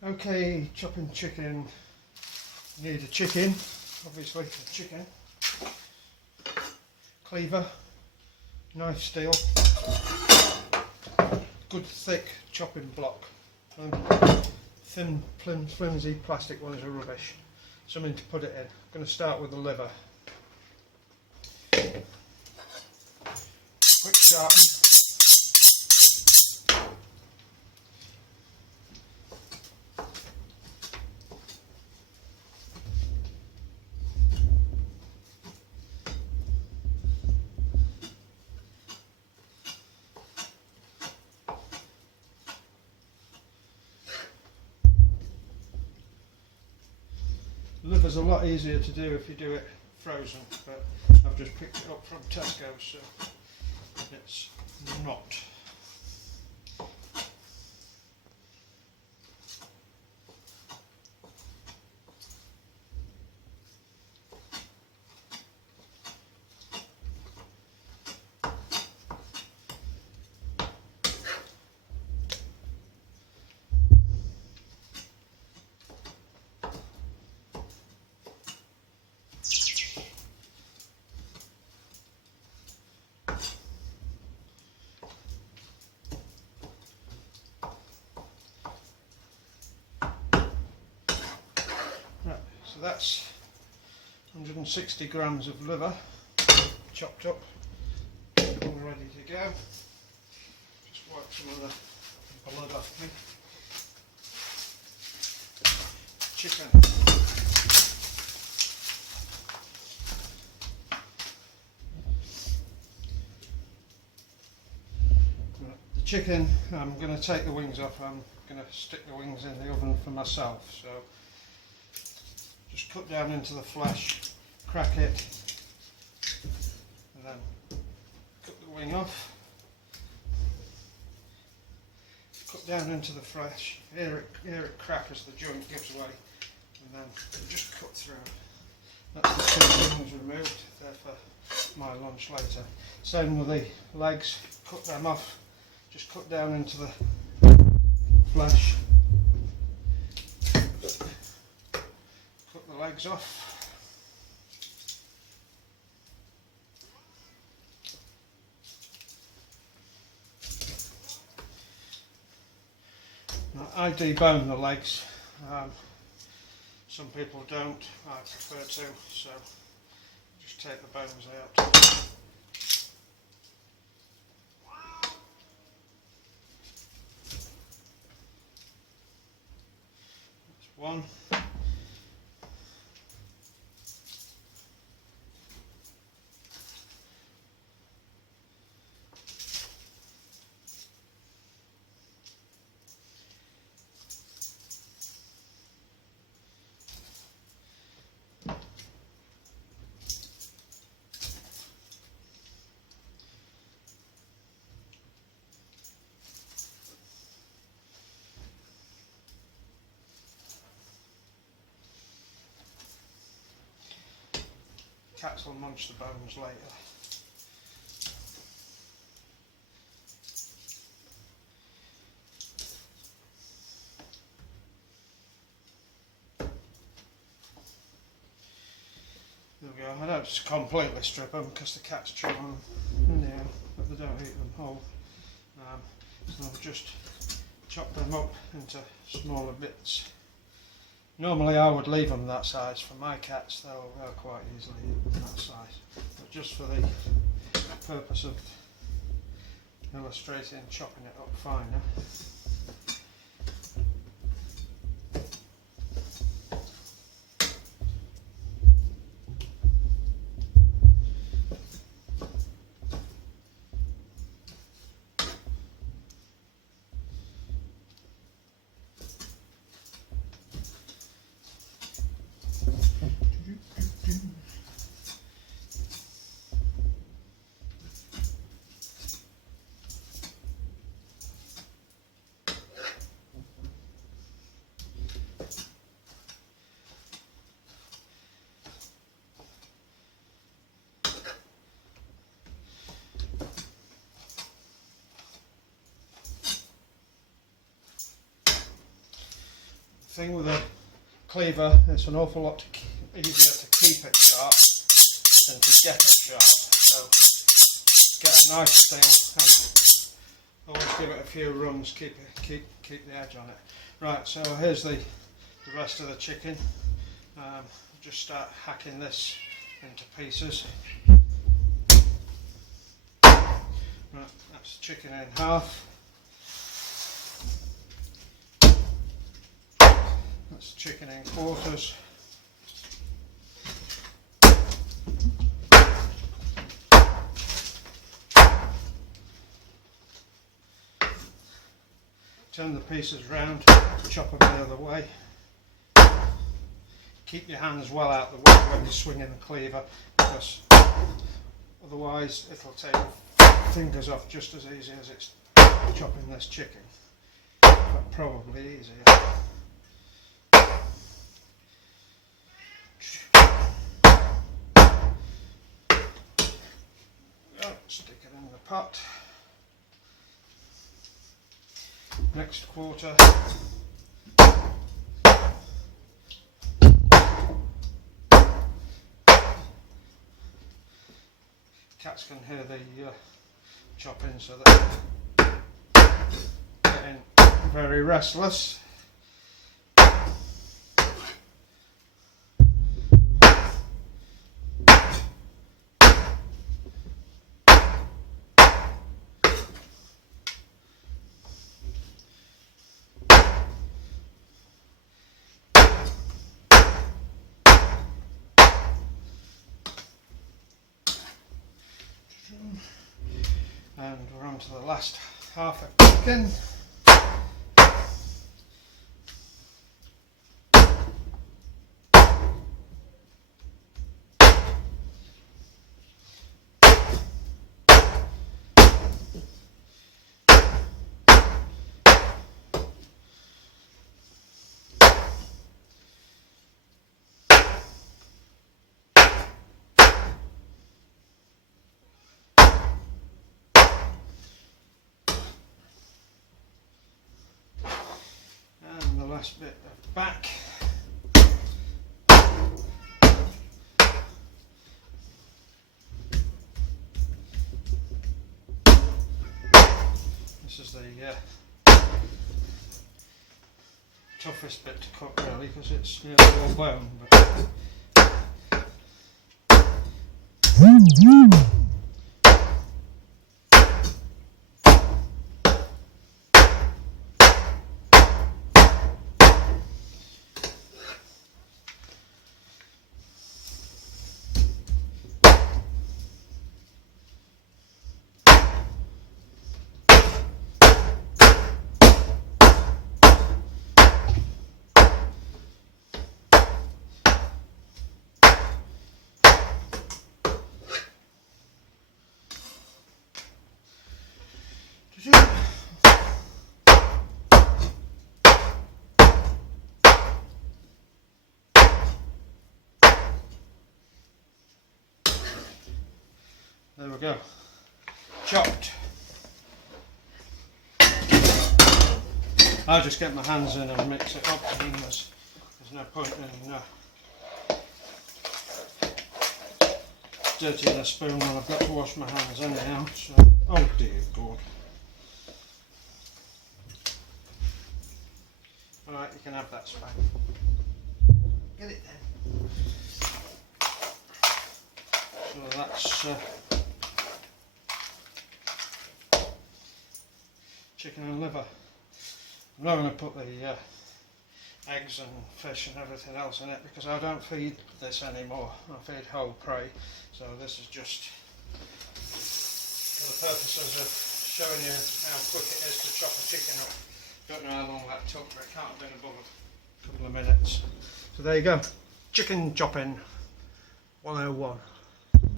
Okay, chopping chicken. You need a chicken, obviously a chicken, cleaver, knife steel, good thick chopping block, and thin flimsy plastic ones are rubbish. Something to put it in. I'm going to start with the liver. Quick sharpen. Liver's a lot easier to do if you do it frozen, but I've just picked it up from Tesco, so it's not. So that's 160 grams of liver chopped up, all ready to go. Just wipe some of the blood off me. Chicken. The chicken, I'm going to take the wings off. I'm going to stick the wings in the oven for myself. So just cut down into the flesh, crack it, and then cut the wing off. Cut down into the flesh, hear it crack as the joint gives way, and then just cut through. That's the two wings removed, they're for my lunch later. Same with the legs, cut them off, just cut down into the flesh. Cut the legs off. Now, I debone the legs. Some people don't. I prefer to. So just take the bones out. That's one. Cats will munch the bones later. There we go. I don't just completely strip them because the cats chew on them now, but they don't eat them whole. So I'll just chop them up into smaller bits. Normally I would leave them that size. For my cats they'll quite easily eat them that size. But just for the purpose of illustrating chopping it up finer. thing with a cleaver, it's an awful lot easier to keep it sharp than to get it sharp. So get a nice steel and always give it a few runs, keep the edge on it. Right, so here's the rest of the chicken. Just start hacking this into pieces. Right, that's the chicken in half. That's the chicken in quarters. Turn the pieces round, chop them the other way. Keep your hands well out the way when you're swinging the cleaver, because otherwise it'll take your fingers off just as easy as it's chopping this chicken, but probably easier. Stick it in the pot. Next quarter. Cats can hear the chopping, so they're getting very restless. And we're on to the last half of chicken. Last bit of back. This is the toughest bit to cook really, because it's nearly all bone. There we go, chopped. I'll just get my hands in and mix it up. I mean, there's no point in dirtying a spoon when I've got to wash my hands anyhow. So, oh dear God. Alright, you can have that spoon. Get it then. So that's chicken and liver. I'm not going to put the eggs and fish and everything else in it, because I don't feed this anymore. I feed whole prey. So this is just for the purposes of showing you how quick it is to chop a chicken up. Don't know how long that took, but it can't have been above a couple of minutes. So there you go, chicken chopping 101.